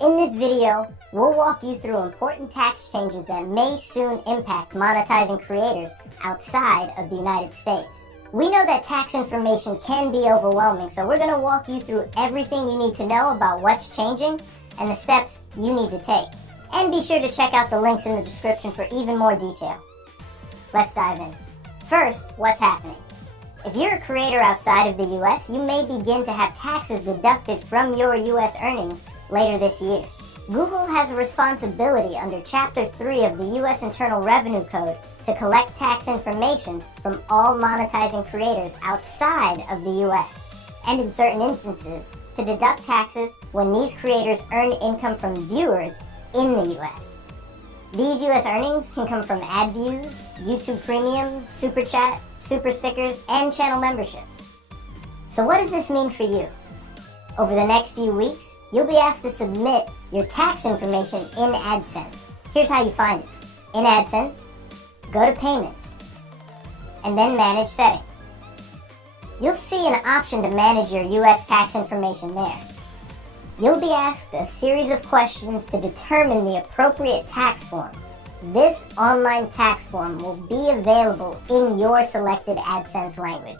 In this video, we'll walk you through important tax changes that may soon impact monetizing creators outside of the United States. We know that tax information can be overwhelming, so we're going to walk you through everything you need to know about what's changing and the steps you need to take. And be sure to check out the links in the description for even more detail. Let's dive in. First, what's happening? If you're a creator outside of the US, you may begin to have taxes deducted from your US earnings later this year. Google has a responsibility under Chapter 3 of the US Internal Revenue Code to collect tax information from all monetizing creators outside of the US, and in certain instances, to deduct taxes when these creators earn income from viewers in the US. These US earnings can come from ad views, YouTube Premium, Super Chat, Super Stickers, and channel memberships. So what does this mean for you? Over the next few weeks, you'll be asked to submit your tax information in AdSense. Here's how you find it. In AdSense, go to Payments, and then Manage Settings. You'll see an option to manage your US tax information there. You'll be asked a series of questions to determine the appropriate tax form. This online tax form will be available in your selected AdSense language.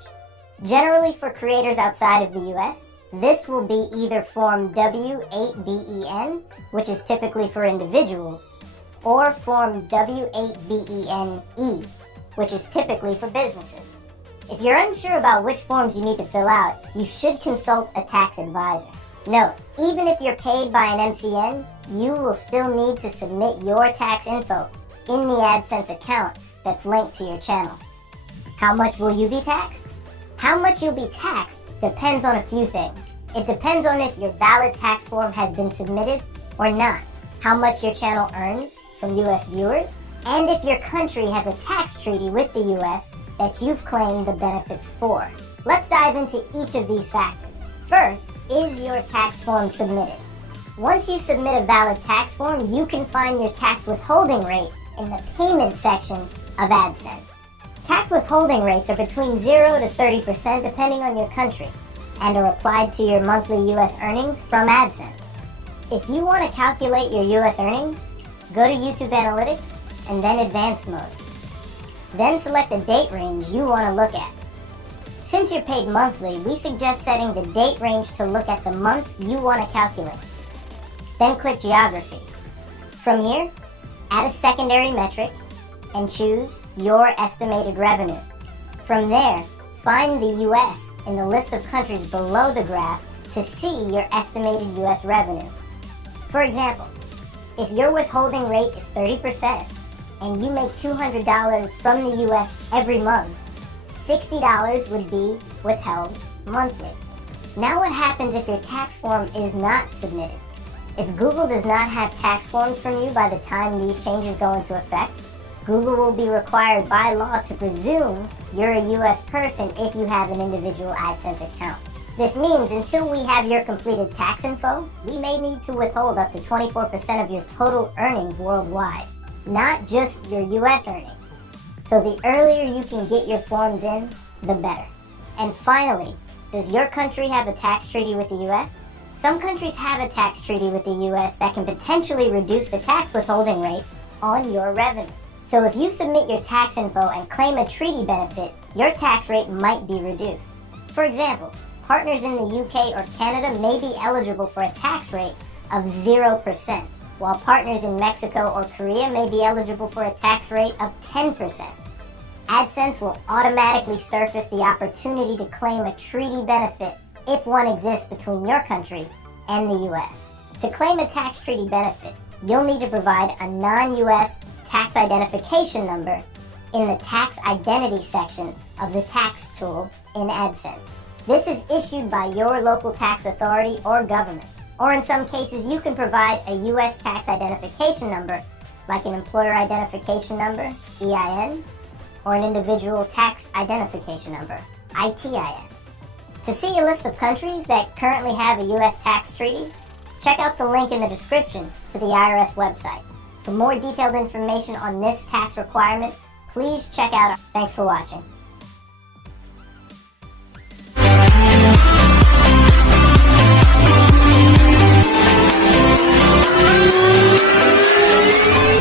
Generally, for creators outside of the US, this will be either Form W8BEN, which is typically for individuals, or Form W8BENE, which is typically for businesses. If you're unsure about which forms you need to fill out, you should consult a tax advisor. Note, even if you're paid by an MCN, you will still need to submit your tax info in the AdSense account that's linked to your channel. How much will you be taxed? How much you'll be taxed depends on a few things. It depends on if your valid tax form has been submitted or not, how much your channel earns from US viewers, and if your country has a tax treaty with the US that you've claimed the benefits for. Let's dive into each of these factors. First, is your tax form submitted? Once you submit a valid tax form, you can find your tax withholding rate in the payment section of AdSense. Tax withholding rates are between 0 to 30% depending on your country, and are applied to your monthly US earnings from AdSense. If you want to calculate your US earnings, go to YouTube Analytics and then Advanced Mode. Then select the date range you want to look at. Since you're paid monthly, we suggest setting the date range to look at the month you want to calculate. Then click Geography. From here, add a secondary metric and choose your estimated revenue. From there, find the US in the list of countries below the graph to see your estimated US revenue. For example, if your withholding rate is 30% and you make $200 from the US every month, $60 would be withheld monthly. Now what happens if your tax form is not submitted? If Google does not have tax forms from you by the time these changes go into effect, Google will be required by law to presume you're a US person if you have an individual AdSense account. This means until we have your completed tax info, we may need to withhold up to 24% of your total earnings worldwide, not just your US earnings. So the earlier you can get your forms in, the better. And finally, does your country have a tax treaty with the US? Some countries have a tax treaty with the US that can potentially reduce the tax withholding rate on your revenue. So if you submit your tax info and claim a treaty benefit, your tax rate might be reduced. For example, partners in the UK or Canada may be eligible for a tax rate of 0%, while partners in Mexico or Korea may be eligible for a tax rate of 10%. AdSense will automatically surface the opportunity to claim a treaty benefit if one exists between your country and the US. To claim a tax treaty benefit, you'll need to provide a non-US tax identification number in the tax identity section of the tax tool in AdSense. This is issued by your local tax authority or government, or in some cases you can provide a US tax identification number like an employer identification number, EIN, or an individual tax identification number, ITIN. To see a list of countries that currently have a US tax treaty, check out the link in the description to the IRS website. For more detailed information on this tax requirement, please check out. Thanks for watching.